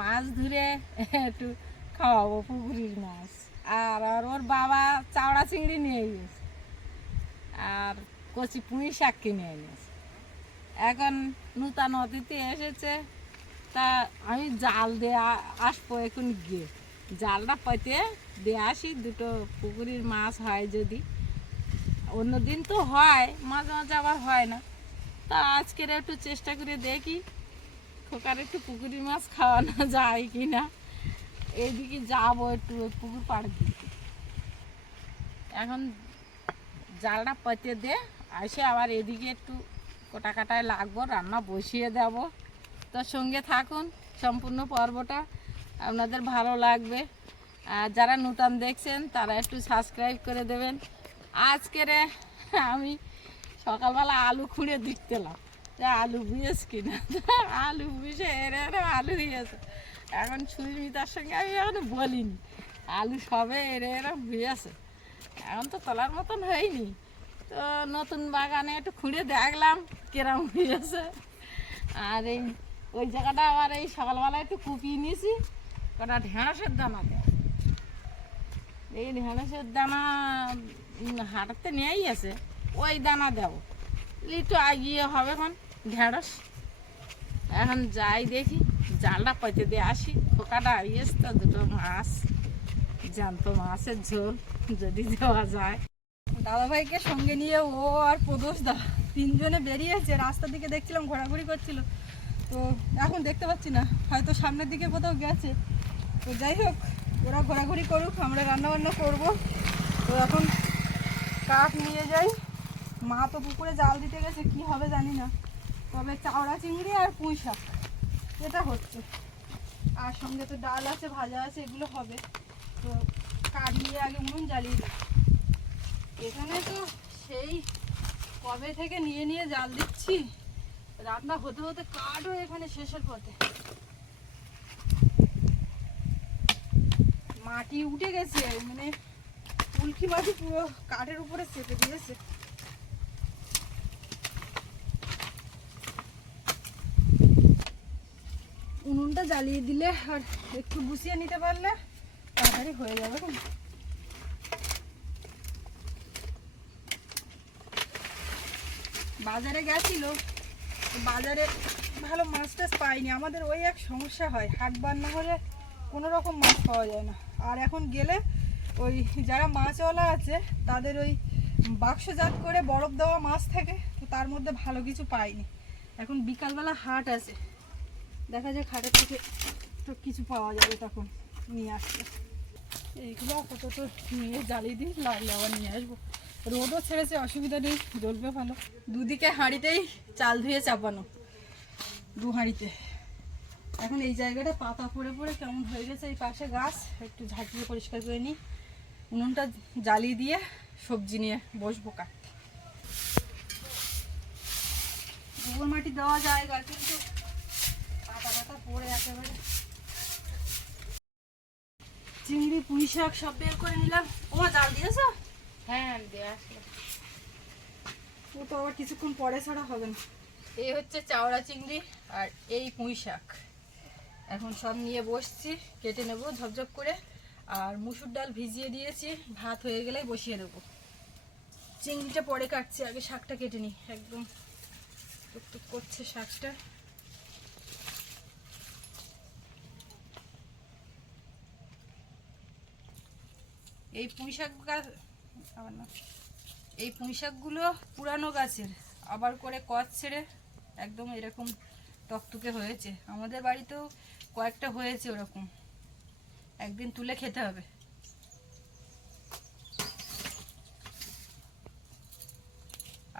মাছ ধরে একটু খাওয়াবো, পুকুরের মাছ। আর ওর বাবা চাওড়া চিংড়ি নিয়ে গেছে আর কচি পুঁই শাক কিনে এনেছে। এখন নূতন অতিথি এসেছে, তা আমি জাল দিয়ে আসবো এখন গিয়ে জালটা পাইতে দিয়ে আসি। দুটো পুকুরের মাছ হয়, যদি অন্য দিন তো হয়, মাঝে মাঝে আবার হয় না। তা আজকের একটু চেষ্টা করে দেখি খোকার একটু পুকুরের মাছ খাওয়ানো যায় কি না। এইদিকে যাবো একটু পুকুর পাড়ের দিকে। এখন জালটা পাইতে দে আসে, আবার এদিকে একটু কোটা কাটায় লাগবো, রান্না বসিয়ে দেব। তার সঙ্গে থাকুন, সম্পূর্ণ পর্বটা আপনাদের ভালো লাগবে। আর যারা নূতন দেখছেন তারা একটু সাবস্ক্রাইব করে দেবেন। আজকের আমি সকালবেলা আলু খুঁড়ে দেখতেলাম যে আলু বুঝেছ কিনা। আলু বুঝে এরে আলু হয়েছে। এখন সুস্মিতার সঙ্গে আমি এখনো বলিনি, আলু সবে এরে বুঝেছে, এখন তো তোলার মতন হয়নি। তো নতুন বাগানে একটু খুঁড়ে দেখলাম কিরম হয়েছে। আর এই ওই জায়গাটা আবার এই সকালবেলা একটু কুপিয়ে নিয়েছি, কটা ঢেঁড়সের দানা দেয়। এই ঢেঁড়সের দানা হাঁটাতে নিয়েই আছে, ওই দানা দেবো একটু আগিয়ে হবে। এখন ঢেঁড়স এখন যাই দেখি, জালটা পাইতে দিয়ে আসি। খোকাটা আইয়েছে তো দুটো মাছ, জ্যান্ত মাছের ঝোল যদি দেওয়া যায়। দাদাভাইকে সঙ্গে নিয়ে ও আর প্রদোষ দা তিনজনে বেরিয়েছে, রাস্তার দিকে দেখছিলাম ঘোরাঘুরি করছিল। তো এখন দেখতে পাচ্ছি না, হয়তো সামনের দিকে কোথাও গেছে। তো যাই হোক, ওরা ঘোরাঘুরি করুক, আমরা রান্নাবান্না করব। তো এখন কাঠ নিয়ে যাই। মা তো পুকুরে জাল দিতে গেছে, কি হবে জানি না। তবে চাওড়া চিংড়ি আর পুঁই শাক এটা হচ্ছে, আর সঙ্গে তো ডাল আছে, ভাজা আছে, এগুলো হবে। তো কাঠ নিয়ে আগে উনুন জ্বালিয়ে দিই। এখানে তো সেই কবে থেকে নিয়ে নিয়ে জাল দিচ্ছি, রান্না হতে হতে কাঠও এখানে শেষের পথে। মাটি উঠে গেছে, মানে উল্কি মাটি পুরো কাঠের উপরে চেপে দিয়েছে। উনুনটা জ্বালিয়ে দিলে আর একটু গুছিয়ে নিতে পারলে তাড়াতাড়ি হয়ে যাবে। বাজারে গেছিল, বাজারে ভালো মাছ টাছ পাইনি। আমাদের ওই এক সমস্যা হয়, হাট বার না হলে কোনো রকম মাছ পাওয়া যায় না। আর এখন গেলে ওই যারা মাছওয়ালা আছে তাদের ওই বাক্সজাত করে বরফ দেওয়া মাছ থাকে, তো তার মধ্যে ভালো কিছু পাইনি। এখন বিকালবেলা হাট আছে, দেখা যাক হাটের থেকে তো কিছু পাওয়া যাবে, তখন নিয়ে আসবে। এইগুলো আপাতত নিয়ে জ্বালিয়ে দিই, লাগলে আবার নিয়ে আসবো। রোদও ছেড়েছে, অসুবিধা নেই, জ্বলবে ভালো। দুদিকে হাঁড়িতেই চাল ধুয়ে চাপানো, দু হাঁড়িতে। এখন এই জায়গাটা পাতা পড়ে পড়ে কেমন হয়ে গেছে, এই পাশে গাছ, একটু ঝাঁটিয়ে পরিষ্কার করে নিই। উনুনটা জ্বালিয়ে দিয়ে সবজি নিয়ে বসবো কাটতে। গোবর মাটি দেওয়া জায়গা, কিন্তু পাতা পাতা পড়ে একেবারে। চিংড়ি পুঁই শাক সব বের করে নিলাম। ওমা জাল দিয়েছো? হ্যাঁ দিয়ে আসলাম। ও তো আবার কিছুক্ষণ পরে ছাড়া হবে না। এই হচ্ছে চাওড়া চিংড়ি আর এই পুঁই শাক। এখন সব নিয়ে বসছি, কেটে নেব ঝপঝপ করে। আর মুসুর ডাল ভিজিয়ে দিয়েছি, ভাত হয়ে গেলে বসিয়ে দেবো। চিংড়িটা পরে কাটছি, আগে শাকটা কেটে নিই। একদম টুকটুক করছে শাকটা। এই পুঁই শাক আবার না, এই পুঁই শাকগুলো পুরানো গাছের, আবার করে কচ ছেড়ে একদম এরকম টকটুকে হয়েছে। আমাদের বাড়িতেও কয়েকটা হয়েছে ওরকম, একদিন তুলে খেতে হবে।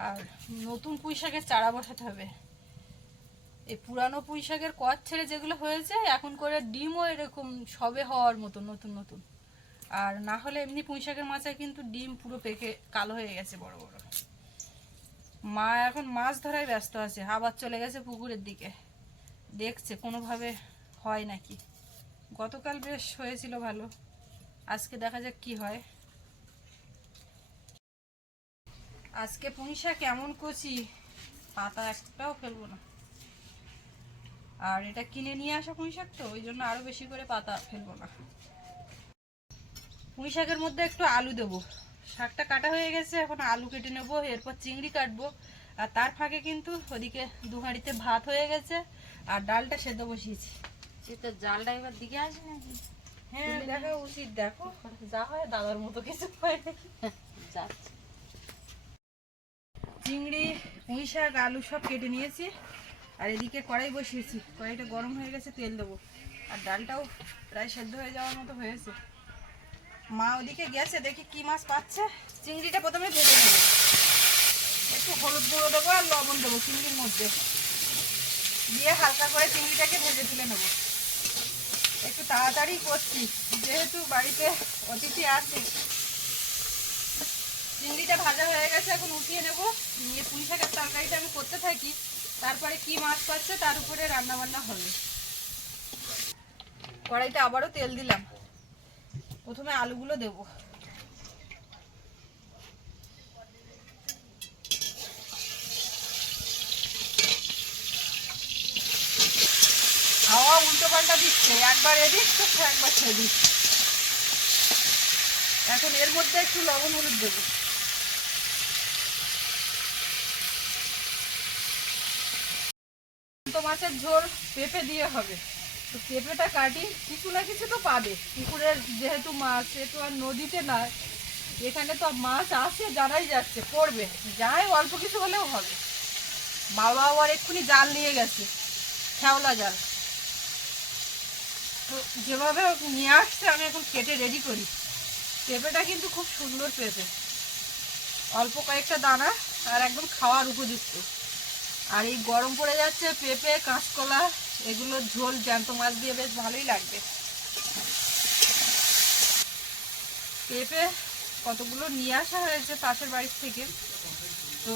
আর নতুন পুঁই শাকের চারা বসাতে হবে। এই পুরানো পুঁই শাকের কচ ছেড়ে যেগুলো হয়েছে, এখন করে ডিমও এরকম সবে হওয়ার মতো নতুন নতুন। আর না হলে এমনি পুঁই শাকের মাচায় কিন্তু ডিম পুরো পেকে কালো হয়ে গেছে বড় বড়। মা এখন মাছ ধরায় ব্যস্ত আছে, আবার চলে গেছে পুকুরের দিকে, দেখছে কোনোভাবে হয় নাকি। গতকাল বেশ হয়েছিল ভালো, আজকে দেখা যাক কি হয়। আজকে পুঁই শাক কেমন কচি, পাতা একটাও ফেলবো না। আর এটা কিনে নিয়ে আসা পুঁই শাক, তো ওই জন্য আরও বেশি করে পাতা ফেলবো না। পুঁই শাকের মধ্যে একটু আলু দেবো। শাকটা কাটা হয়ে গেছে, এখন আলু কেটে নেবো, এরপর চিংড়ি কাটবো। আর তার ফাঁকে কিন্তু ওদিকে 2 হাঁড়িতে ভাত হয়ে গেছে আর ডালটা সেদ্ধ বসিয়েছি। তো জালটা এবার দিকে আসে নাকি? হ্যাঁ দেখা উচিত, দেখো যা হয় দাদার মতো কিছু হয় নাকি। যাচ্ছে। চিংড়ি, পুঁই শাক, আলু সব কেটে নিয়েছি আর এদিকে কড়াই বসিয়েছি। কড়াইটা গরম হয়ে গেছে, তেল দেবো। আর ডালটাও প্রায় সেদ্ধ হয়ে যাওয়ার মতো হয়েছে। মা ওদিকে গেছে, দেখি কি মাছ পাচ্ছে। চিংড়িটা প্রথমে ভেজে নেব, একটু হলুদ গুঁড়ো দেবো আর লবণ দেবো চিংড়ির মধ্যে দিয়ে হালকা করে চিংড়িটাকে ভেজে তুলে নেবো। একটু তাড়াতাড়ি করছি যেহেতু বাড়িতে অতিথি আছে। চিংড়িটা ভাজা হয়ে গেছে, এখন উঠিয়ে নেব। নিয়ে পুঁই শাকের তরকারিটা আমি করতে থাকি, তারপরে কি মাছ পাচ্ছে তার উপরে রান্না বান্না হবে। কড়াইতে আবারও তেল দিলাম, প্রথমে আলুগুলো দেব। হাওয়া উল্টো পাল্টা দিচ্ছে, একবার এদিক তো একবার সেদিক। এখন এর মধ্যে একটু লবণ হলুদ দেবো। মাছের ঝোল পেঁপে দিয়ে হবে, তো পেঁপেটা কাটি, কিছু না কিছু তো পাবে। পুকুরের যেহেতু মাছ, সেহেতু আর নদীতে না, এখানে তো মাছ আসে জানাই যাচ্ছে, পড়বে যাই অল্প কিছু হলেও হবে। বাবা আবার এক্ষুনি জাল নিয়ে গেছে, শ্যাওলা জাল। তো যেভাবে নিয়ে আসছে আমি এখন কেটে রেডি করি। পেঁপেটা কিন্তু খুব সুন্দর পেঁপে, অল্প কয়েকটা দানা আর একদম খাওয়ার উপযুক্ত। আর এই গরম পড়ে যাচ্ছে, পেঁপে, কাঁচকলা এগুলোর ঝোল জ্যান্ত মাছ দিয়ে বেশ ভালোই লাগবে। পেঁপে কতগুলো নিয়ে আসা হয়েছে পাশের বাড়ির থেকে, তো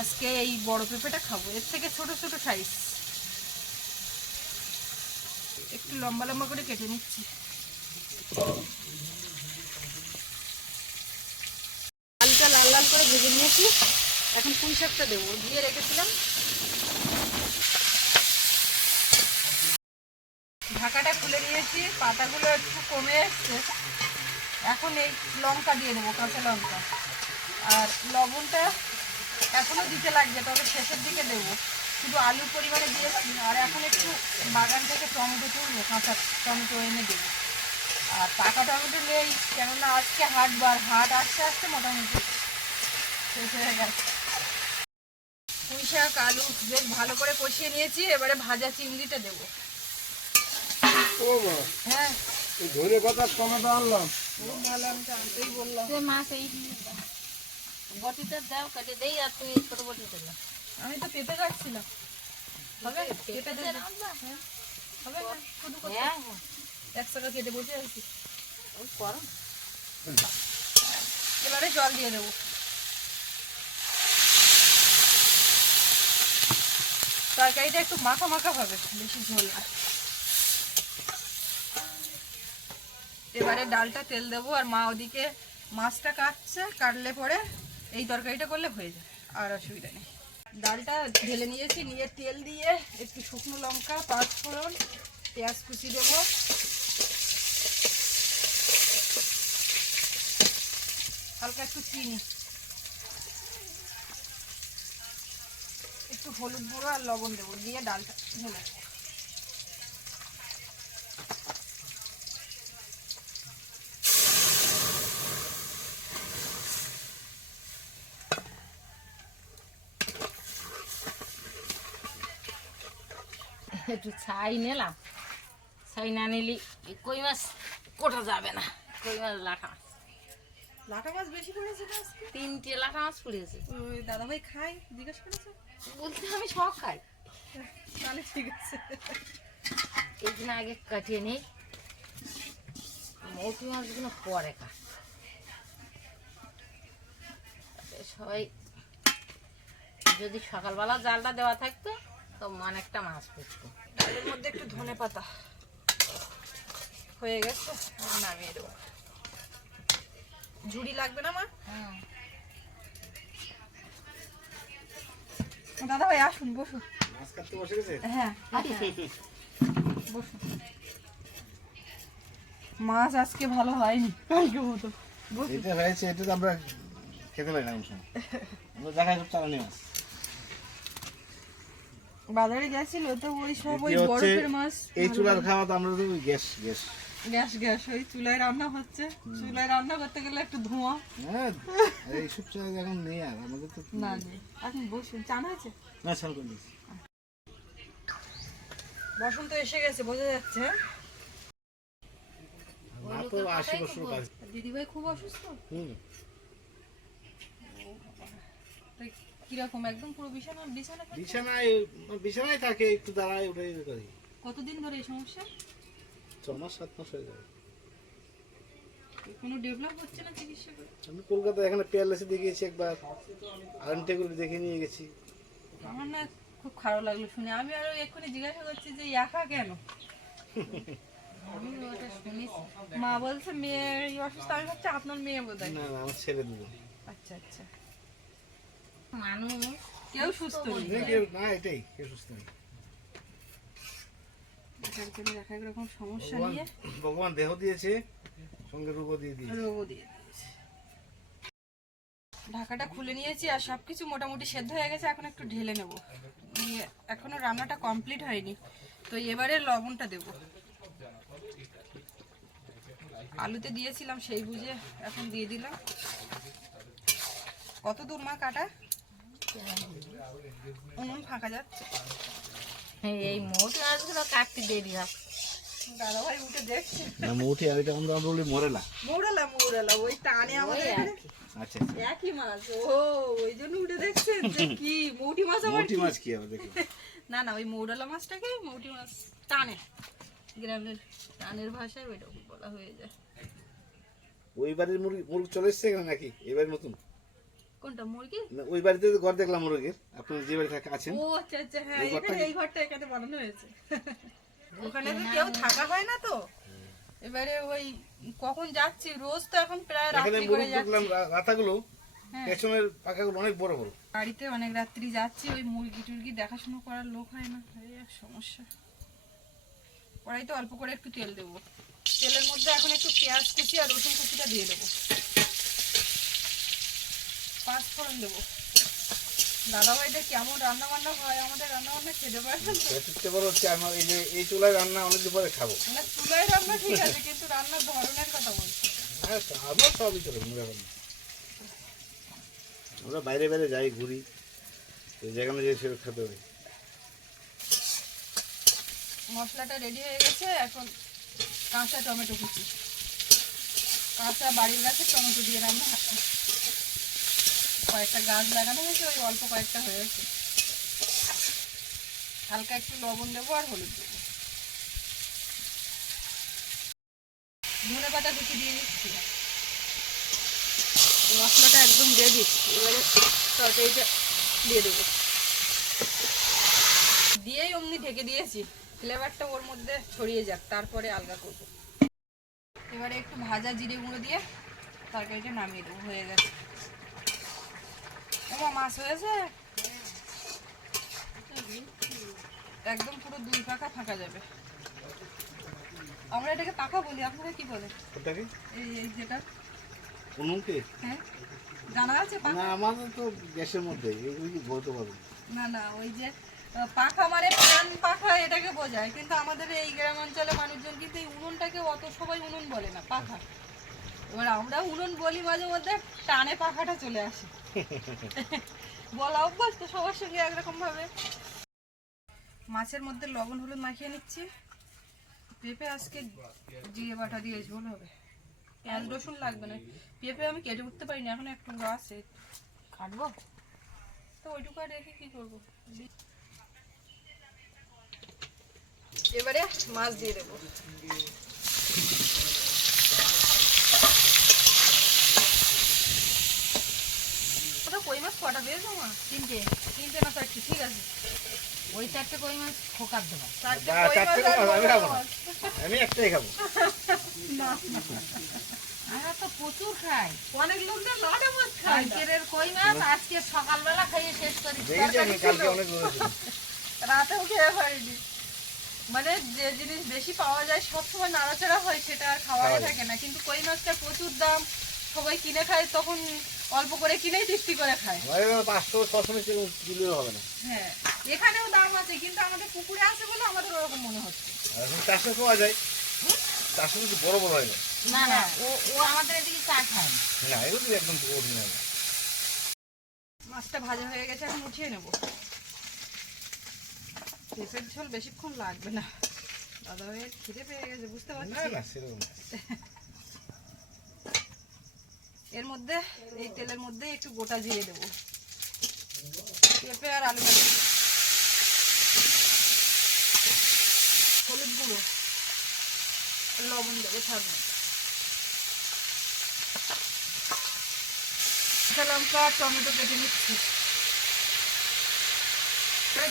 আজকে এই বড় পেঁপেটা খাবো। এর থেকে ছোট ছোট সাইজ একটু লম্বা লম্বা করে কেটে নিচ্ছি। আলুটা লাল লাল করে ভেজে নিয়েছি, এখন পুঁই শাকটা দেবো, দিয়ে রেখেছিলাম। ঢাকাটা খুলে নিয়েছি, পাতাগুলো একটু কমে এসছে। এখন এই লঙ্কা দিয়ে দেবো, কাঁচা লঙ্কা। আর লবণটা এখনো দিতে লাগবে, তবে শেষের দিকে দেবো। শুধু আলুর পরিমাণে দিয়েছি। আর এখন একটু বাগান থেকে টমেটো তুলবো, কাঁচা টমেটো এনে দেবো। আর পাকা টমেটো নেই, কেননা আজকে হাটবার, হাট আসতে আসতে মোটামুটি শেষ হয়ে গেছে। পুঁই শাক আলু বেশ ভালো করে কষিয়ে নিয়েছি, এবারে ভাজা চিংড়িটা দেবো। হ্যাঁ ধরে কথা টমেটো আনলাম, ভালো, আমি তো আনতেই বললাম। যে মাছ এই বটিটা দাও, কেটে দেই। আর তুমি ছোট বটিটা দাও। আমি তো পেঁপে রাখছিলাম, হবে পেঁপে পেঁপে দেবো? রান্না? হ্যাঁ, হবে না শুধু হ্যাঁ হ্যাঁ, একসাথে কেটে বসে আছি। ওই করো। এবারে জল দিয়ে দেবো। তরকারিটা একটু মাখা মাখা হবে, বেশি ঝোল না। এবারে ডালটা তেল দেবো, আর মা ওদিকে মাছটা কাটছে, কাটলে পরে এই তরকারিটা করলে হয়ে যায়, আর অসুবিধা নেই। ডালটা ঢেলে নিয়েছি, নিয়ে তেল দিয়ে একটু শুকনো লঙ্কা, পাঁচ ফোড়ন, পেঁয়াজ কুচি দেবো। হালকা একটু চিনি, একটু হলুদ গুঁড়ো আর লবণ দেবো, দিয়ে ডালটা ঢেলে একটু ছাই নিলাম। ছাই না নিলি এই কই মাছ কোটা যাবে না। কই মাছ লাঠা মাছ, লাটা মাছ বেশি পড়েছে না আজকে? 3টে লাঠা মাছ পড়েছে। ওই দাদাভাই খাই জিজ্ঞেস করেছে, বলতে আমি সব খাই। তাহলে ঠিক আছে। এই দিন আগে কাটিয়ে নিই, মৌসুমি মাছগুলো পরে কাট। সবাই যদি সকালবেলা জালটা দেওয়া থাকতো তো অনেকটা মাছ পড়তো। ডালের মধ্যে একটু ধনে পাতা হয়ে গেছে, নামিয়ে দেবো। ঝুড়ি লাগবে না মা? হুম, দাদা ভাই আসুন, বসুন। মাছ কাটতে বসে গেছে? হ্যাঁ বসুন। মাছ আজকে ভালো হয়নি কালকে মতো। এটা হয়েছে, এটা তো আমরা খেতে পারি না কোন সময়। আমরা দেখাই সব চালানি মাছ। বাজারে গেছিল তো ওই সব ওই দ্বিতীয় হচ্ছে, বরফের মাছ। এই চুলার খাওয়া তো আমরা তো গ্যাস গ্যাস। গ্যাস গ্যাস ওই চুলায় রান্না হচ্ছে, চুলায় রান্না করতে গেলে একটু ধোঁয়া। হ্যাঁ, এইসব চাল এখন নেই আর আমাদের তো। না নেই। আপনি বসুন, চান আছে? না, চাল করে দিয়েছি। বসন্ত এসে গেছে বোঝা যাচ্ছে। মা তো 80 বছর কাজ। দিদিভাই খুব অসুস্থ? হুম। তো কিরকম একদম পুরো বিছানা বিছানা? বিছানায় থাকে, একটু দাঁড়ায় উঠে করি। কতদিন ধরে এই সমস্যা? 6 মাস 7 মাস হয়ে যাবে। কোনো ডেভেলপ হচ্ছে না চিকিৎসা করে? আমি কলকাতায় এখানে পেয়ারলেসে দেখিয়েছি একবার, আর্নটেগুলো দেখে নিয়ে গেছি। আমার না খুব খারাপ লাগলো শুনে। আমি আরো এক্ষুনি জিজ্ঞাসা করছি যে একা কেন? আমি ওটা শুনেছি। মা বলছে মেয়ে অসুস্থ। আমি ভাবছি আপনার মেয়ে বোধ হয়। না না, আমার ছেলে দুটো। আচ্ছা আচ্ছা। মানুষ কেউ সুস্থ নেই। না, এটাই কেউ সুস্থ নেই। এটার জন্য এক এক রকম সমস্যা ভগবান নিয়ে ভগবান দেহ দিয়েছে, সঙ্গে রোগও দিয়ে দিয়েছে। রোগও দিয়ে দিয়েছে। ঢাকাটা খুলে নিয়েছি আর সবকিছু মোটামুটি সেদ্ধ হয়ে গেছে। এখন একটু ঢেলে নেব। নিয়ে এখনো রান্নাটা কমপ্লিট হয়নি, তো এবারে লবণটা দেব। আলুতে দিয়েছিলাম সেই বুঝে এখন দিয়ে দিলাম। কত দূর মা কাটা? উনুন ফাঁকা যাচ্ছে। এই মোট মাছগুলো কাটতে দেরি হয়। দাদা ভাই উঠে দেখছে। না, মুঠি আর এটা আমরা বলি মরেলা। মৌরালা ওই টানে আমাদের এখানে। আচ্ছা, একই মাছ। ও ওই জন্য উঠে দেখছেন যে কি মৌটি মাছ আবার মুঠি কি? মাছ কি হবে দেখি। না না, ওই মৌরালা মাছটাকে মৌটি মাছ টানে। গ্রামের টানের ভাষায় ওইটা বলা হয়ে যায়। ওই বাড়ির মুরগ চলে এসছে এখানে নাকি এবার নতুন? কোনটা মুরগি? না, ওই বাড়িতে তো ঘর দেখলাম মুরগির, আপনার যে বাড়ি আছেন। ও আচ্ছা আচ্ছা, হ্যাঁ এই ঘরটা- এই ঘরটা এখানে বানানো হয়েছে। ওখানে তো কেউ থাকা হয় না তো। এবারে ওই কখন যাচ্ছি রোজ, তো এখন প্রায় এখানে রাত্রি মুরগ করে দেখলাম যাচ্ছি। রাতাগুলো, হ্যাঁ। পেছনের পাকাগুলো অনেক বড় বড়। বাড়িতে অনেক রাত্রি যাচ্ছি, ওই মুরগি টুরগি দেখাশোনা করার লোক হয় না, এই এক সমস্যা। কড়াইতে অল্প করে একটু তেল দেবো। তেলের মধ্যে এখন একটু পেঁয়াজ কুচি আর রসুন কুচিটা দিয়ে দেবো। 5 ফোড়ন দেবো। দাদাভাইটা কেমন রান্না বান্না হয়, আমাদের রান্না বান্না খেতে পারবেন তো? সবচেয়ে বড় হচ্ছে আমার এই যে এই চুলায় রান্না অনেকদিন পরে খাবো। মানে চুলায় রান্না ঠিক আছে, কিন্তু রান্নার ধরনের কথা বলছি। হ্যাঁ, আমরা সবই চলে আমরা বাইরে বাইরে যাই, ঘুরি, যেখানে যাই সেটা খেতে হবে। মশলাটা রেডি হয়ে গেছে। এখন কাঁচা টমেটো কুচি, কাঁচা বাড়ির গাছের টমেটো দিয়ে রান্না হয়। কয়েকটা গাছ লাগানো হয়েছে, ওই অল্প কয়েকটা হয়েছে। হালকা একটু লবণ দেবো আর হলুদ দেবো। ধনে পাতা কুচি দিয়ে দিচ্ছি। মশলাটা একদম রেডি। এবারে তরকারিটা দিয়ে দেবো। দিয়েই অমনি ঢেকে দিয়েছি, ফ্লেভারটা ওর মধ্যে ছড়িয়ে যাক, তারপরে আলগা করব। এবারে একটু ভাজা জিরে গুঁড়ো দিয়ে তরকারিটা নামিয়ে দেবো। হয়ে গেছে। ওমা মাছ হয়েছে একদম পুরো 2 পাকা ফাঁকা যাবে। আমরা এটাকে পাকা বলি, আপনারা কি বলেন? ওটাকে এই যেটা, উনুনকে? হ্যাঁ জানা আছে পাকা? না, আমাদের তো গ্যাসের মধ্যে, এগুলো কি বলতে পারবো? না না, ওই যে পাখা মানে প্যান পাখা এটাকে বোঝায়, কিন্তু আমাদের এই গ্রাম অঞ্চলে মানুষজন কিন্তু এই উনুনটাকে অত সবাই উনুন বলে না, পাখা। এবার আমরা উনুন বলি, মাঝে মধ্যে টানে পাখাটা চলে আসে। বলা অভ্যাস তো সবার সঙ্গে একরকম ভাবে। মাছের মধ্যে লবণ হলুদ মাখিয়ে নিচ্ছি। পেঁপে আজকে জিরে বাটা দিয়ে ঝোল হবে, পেঁয়াজ রসুন লাগবে না। পেঁপে আমি কেটে উঠতে পারিনি, এখন একটু আছে, কাটবো তো ওইটুকু আর রেখে কি করবো। এবারে মাছ দিয়ে দেবো। ওটা কই মাছ কটা পেয়েছো মা? 3টে না 4টে? ঠিক আছে, ওই 4টে কই মাছ খোকার দেবা। 4টে না, কই 4টে মাছ আর আমি খাবো বড় না। মাছ। আমি একটাই খাবো। না, আমরা তো প্রচুর খাই। অনেক লোকদের লটে মাছ খায় না। কালকের কই মাছ আজকে সকালবেলা খাইয়ে শেষ করি। দেখেছি আমি কালকে অনেক বলেছিলাম। রাতেও খেয়ে হয়নি। মানে যে জিনিস বেশি পাওয়া যায় সবসময় নাড়াচাড়া হয় সেটা আর খাওয়াই থাকে না, কিন্তু কই মাছটা প্রচুর দাম, সবাই কিনে খায়, তখন অল্প করে কিনেই তৃপ্তি করে খায়। 500-600 কিলো হবে না। হ্যাঁ, এখানেও দাম আছে, কিন্তু আমাদের পুকুরে আছে বলে আমাদের ওরকম মনে হচ্ছে। এখন 400 পাওয়া যায়, 400 কিন্তু বড় বড় হয় না। না না, ও আমাদের এদিকে চা খায় না। না, এগুলো তো একদম অরিজিনাল। মাছটা ভাজা হয়ে গেছে, এখন উঠিয়ে নেব। পেঁপের ঝোল বেশিক্ষণ লাগবে না, দাদা ভাইয়ের খিদে পেয়ে গেছে বুঝতে না পারছি। না, সেরকম না। এর মধ্যে এই তেলের মধ্যে একটু গোটা জিরে দেবো, পেঁপে আর আলুটা দেবো, হলুদ গুঁড়ো, লবণ দেবো স্বাদ মতো, কাঁচা লঙ্কা টমেটো কেটে নিচ্ছি,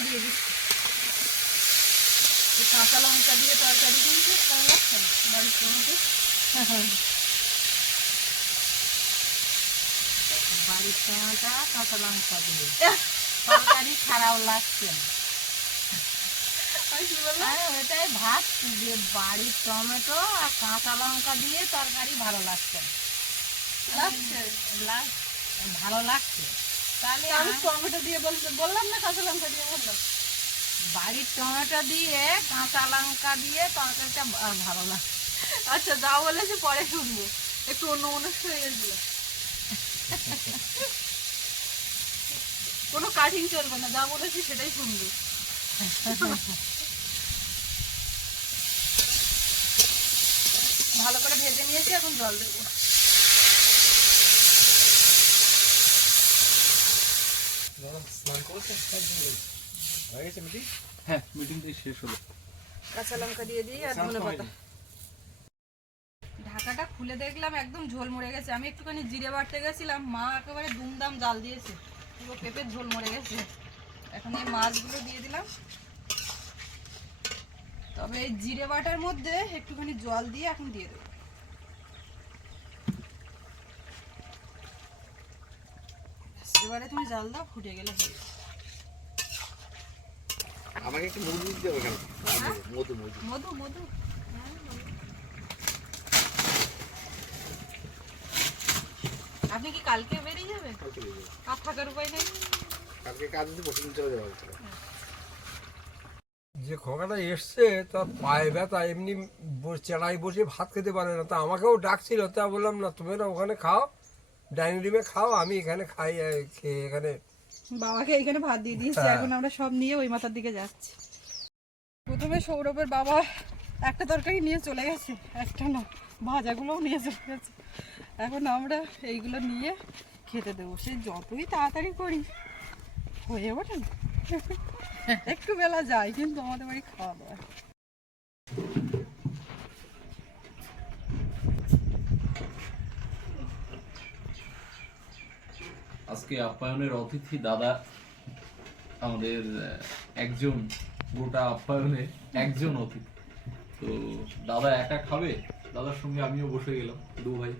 দিয়ে দিচ্ছি। এই কাঁচা লঙ্কা দিয়ে তরকারি কিন্তু ভালো লাগছে না বাড়ির টমেটো। বাড়ির টমেটো কাঁচা লঙ্কা দিয়ে তরকারি খারাপ লাগছে না। আমি কি বললাম? আরে ওটাই ভাবছি যে বাড়ির টমেটো আর কাঁচা লঙ্কা দিয়ে তরকারি ভালো লাগছে না। লাগছে? ভালো লাগছে। তাহলে আমি টমেটো দিয়ে বললাম না, কাঁচা লঙ্কা দিয়ে বললাম। বাড়ির টমেটো দিয়ে কাঁচা লঙ্কা দিয়ে তরকারিটা ভালো লাগছে। আচ্ছা, যা বলেছে পরে শুনবো, একটু অন্য মনস্ক হয়ে গেছিল। কোনো কাঠিং চলবে না, যা বলেছি সেটাই শুনবো। ভালো করে ভেজে নিয়েছি, এখন জল দেবো। হয়ে গেছে মিটিং? হ্যাঁ, মিটিংটাই শেষ হলো। কাঁচা লঙ্কা দিয়ে দিই আর ধনে পাতা। ঢাকাটা খুলে দেখলাম একদম ঝোল মরে গেছে। আমি একটুখানি জিরে বাটতে গেছিলাম, মা একেবারে দুমদাম জাল দিয়েছে, পুরো পেঁপের ঝোল মরে গেছে। এখন এই মাছগুলো দিয়ে দিলাম, তবে এই জিরে বাটার মধ্যে একটুখানি জল দিয়ে এখন দিয়ে দেবো। এবারে তুমি জাল দাও, ফুটে গেলে হয়ে যাবে। আমাকে একটু মধু দিতে হবে এখানে। মধু মধু মধু মধু হ্যাঁ, মধু। আপনি কি কালকে বেরিয়ে যাবেন? কালকে দিয়ে দেবো। আর থাকার উপায় নেই। কালকে কাজ আছে, বসে চলে যাবো। যে খোকাটা এসছে তার পায়ে ব্যথা, এমনি চেড়াই বসে ভাত খেতে পারে না, তা আমাকেও ডাকছিল, তা বললাম না তোমরা ওখানে খাও, ডাইনিং রুমে খাও, আমি এখানে খাই, খেয়ে এখানে। বাবাকে এখানে ভাত দিয়ে দিয়েছি, হ্যাঁ। এখন আমরা সব নিয়ে ওই মাথার দিকে যাচ্ছি। প্রথমে সৌরভের বাবা একটা তরকারি নিয়ে চলে গেছে, একটা না ভাজাগুলোও নিয়ে চলে গেছে। এখন আমরা এইগুলো নিয়ে খেতে দেবো। সে যতই তাড়াতাড়ি করি হয়ে ওঠে না, একটু বেলা যায়, কিন্তু আমাদের বাড়ি খাওয়া দাওয়া। আজকে আপ্যায়নের অতিথি দাদা, আমাদের একজন, গোটা আপ্যায়নে একজন অতিথি। তো দাদা একা খাবে, দাদার সঙ্গে আমিও বসে গেলাম, দু ভাই।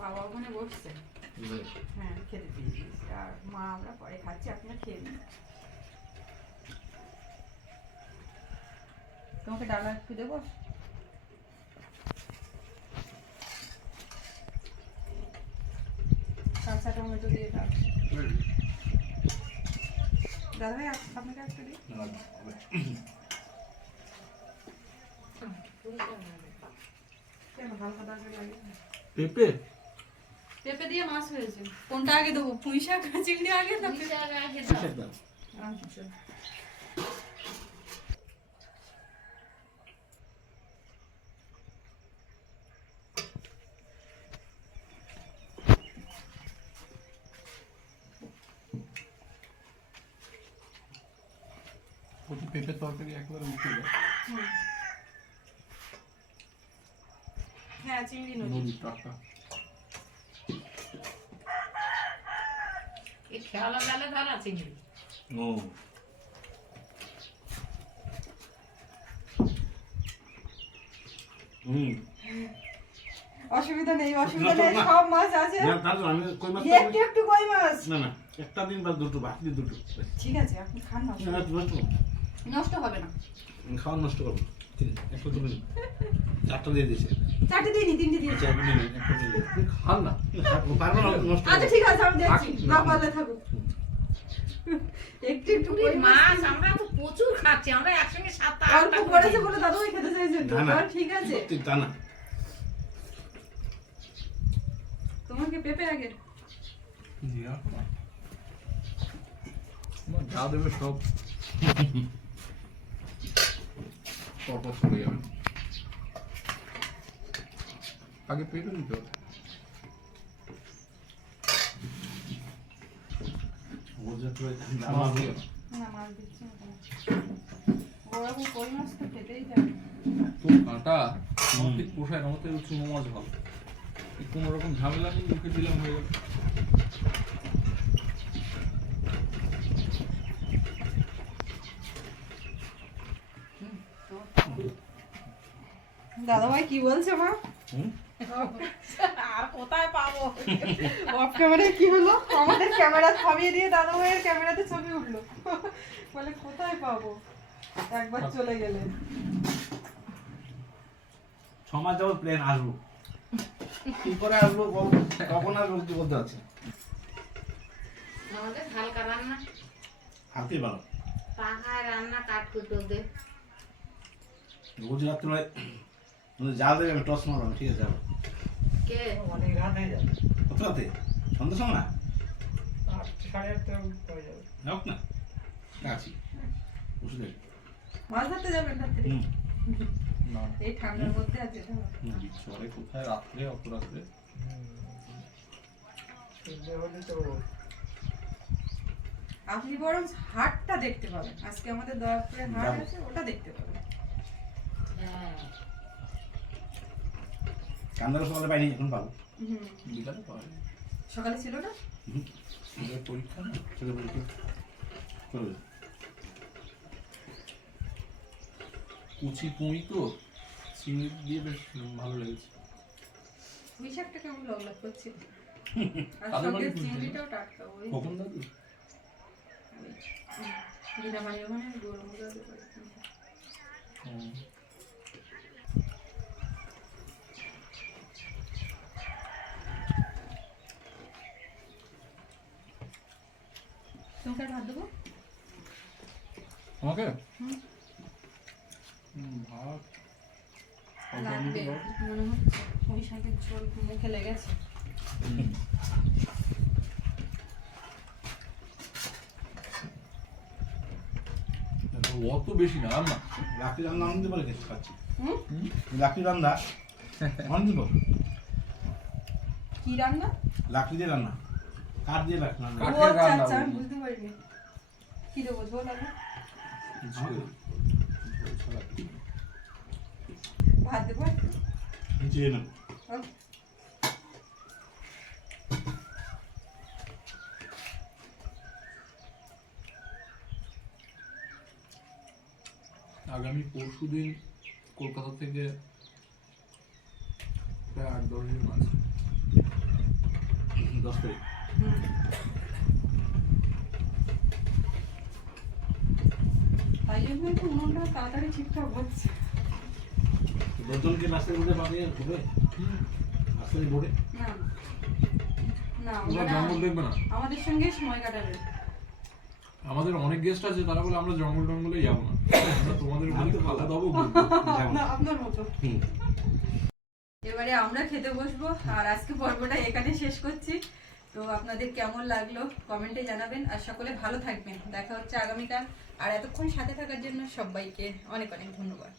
বাবা ওখানে বসছে, হ্যাঁ খেতে দিয়ে দিয়েছি, আর মা আমরা পরে খাচ্ছি, আপনারা খেয়ে নিন। তোমাকে ডালা একটু দেবো? কাঁচা টমেটো দিয়ে ডাল। দাদা ভাই আপনাকে একটু দিই। কেন হালকা তরকারি লাগে? পেঁপে পেঁপে দিয়ে মাছ হয়েছে, কোনটা আগে দেবো? পুঁই শাক চিংড়ি আগে না পেঁপে? আচ্ছা। পেঁপের তরকারি একবারে মুখে দেয়। হ্যাঁ, চিংড়ি নদী। নদীর টাটকা। এই খেয়াল গেলে ধরা চিংড়ি। ও অসুবিধা নেই, অসুবিধা নেই, সব মাছ আছে। না, তাহলে আমি কই মাছ একটু একটু কই মাছ। না না, একটা দিন বা দুটো, বাকি দিন দুটো। ঠিক আছে আপনি খান না, না, নষ্ট করবো। নষ্ট হবে না। খাওয়ার নষ্ট করবো। একটা দুটো দিন। 4টা দিয়ে দিয়েছে। 4টে দিনই, 3টে দিয়েছি। আচ্ছা, একটা দিন, একটা দিন। তুমি খান না। পারবো না, নষ্ট আচ্ছা করবো। ঠিক আছে আমি দেখছি, না পারলে থাকুক। একটু একটু পুরীর মাছ আমরা তো প্রচুর খাচ্ছি, আমরা একসঙ্গে 7-8টা অল্প করেছে বলে দাদু ওই খেতে চাইছেন তো। না, না। ঠিক আছে, সত্যি তা না। তোমাকে পেঁপে আগে তোমার যা দেবে সব পরপর চলে যাবে। আগে পেটে দিতে হবে। ওর যা তো মাছ দিও না। না মাছ দিচ্ছি না কোনো। ওরকম কই মাছ তো খেতেই যাবে। তো কাঁটা আমার ঠিক পোষায় না, আমার থেকে চুনো মাছ ভালো। এই কোনো রকম ঝামেলা নেই, মুখে দিলাম হয়ে গেল। দাদা ভাই কি বলছে মা? আর কোথায় পাবো? অফ ক্যামেরায় কি হলো? আমাদের ক্যামেরা থামিয়ে দিয়ে দাদা ভাইয়ের ক্যামেরাতে ছবি উঠলো। বলে কোথায় পাবো, একবার চলে গেলে। 6 মাস যাবো প্লেন আসবো। কি করে আসবো, কখন আসবো কি বলতে পারছি না। আমাদের হালকা রান্না, হাতে ভালো। পাখায় রান্না, কাঠকুটো দিয়ে। রোজ রাত্রে জাল দেবে, আমি টস মারলাম, ঠিক আছে যাবো। কে? কত রাতে? সন্ধ্যা সময় না? 8-8:30 হয়ে যাবে। যাওক না, আছি ওষুধে। মাছ ধরতে যাবেন রাত্রে? হুম না এই ঠান্ডার মধ্যে আর যেতে হবে না। চলে কোথায় রাত্রে, অত রাত্রে। সন্ধ্যে হলে তো আপনি বরং হাটটা দেখতে পাবেন, আজকে আমাদের দয়াপুরের হাট যাবো। আছে, ওটা দেখতে পাবেন। হ্যাঁ। কান্দার সকালে পাইনি, এখন পাবো। হুম, বিকালে পাওয়া যায়। সকালে ছিল না? হুম, ওদের পরীক্ষা না। ছেলে বলছি চলবে। কুচি পুঁই তো চিংড়ি দিয়ে বেশ ভালো লেগেছে। পুঁই শাকটা কেমন লগ করছে, আর তাদের সঙ্গে বাড়ি পুঁই শাক? চিংড়িটাও টাটকা। ওই কখন দাদু? দিদাবাড়ি ওখানে গরম গরম করে পুঁই শাক। তোমাকে আর ভাত দেবো? আমাকে হুম। ভাত লাগবে মনে হচ্ছে, পুঁই শাকের ঝোল মুখে লেগেছে। অত বেশি না রান্না। লাকড়ি রান্না অনেক দিন পরে খেতে পাচ্ছি। হুম? লাকড়ি রান্না অনেক দিন পর। কি রান্না? লাকড়ি দিয়ে রান্না, কাঠ দিয়ে রান্না। ও কাঠের আচ্ছা রান্না আচ্ছা, আমি বলি। বুঝতে পারিনি। কি দেবো, ঝোল আলু? ঝোল। ঝোল ছাড়া কিছু না। ভাত দেবো একটু? চেয়ে না। ও, আগামী পরশুদিন কলকাতা থেকে প্রায় 8-10 জন আছে। 10 তারিখ। হুম। তাই জন্য একটু উনুনটা তাড়াতাড়ি ঠিকঠাক হচ্ছে। 10 জনকে রাস্তায় উঠে পাঠিয়ে ঘুরে রাস্তায় বোর্ডে। না না, ওরা ওনারা জঙ্গল দেখবে না। আমাদের সঙ্গে সময় কাটাবে। আমাদের অনেক গেস্ট আছে, তারা বলে আমরা জঙ্গল টঙ্গলে যাবো না, আমরা তোমাদের মধ্যে খাওয়া দাবো যাবো। না, আপনার মতো। হুম। এবারে আমরা খেতে বসবো, আর আজকে পর্বটা এখানে শেষ করছি। তো আপনাদের কেমন লাগলো কমেন্টে জানাবেন, আর সকলে ভালো থাকবেন। দেখা হচ্ছে আগামীকাল। আর এতক্ষণ সাথে থাকার জন্য সবাইকে অনেক অনেক ধন্যবাদ।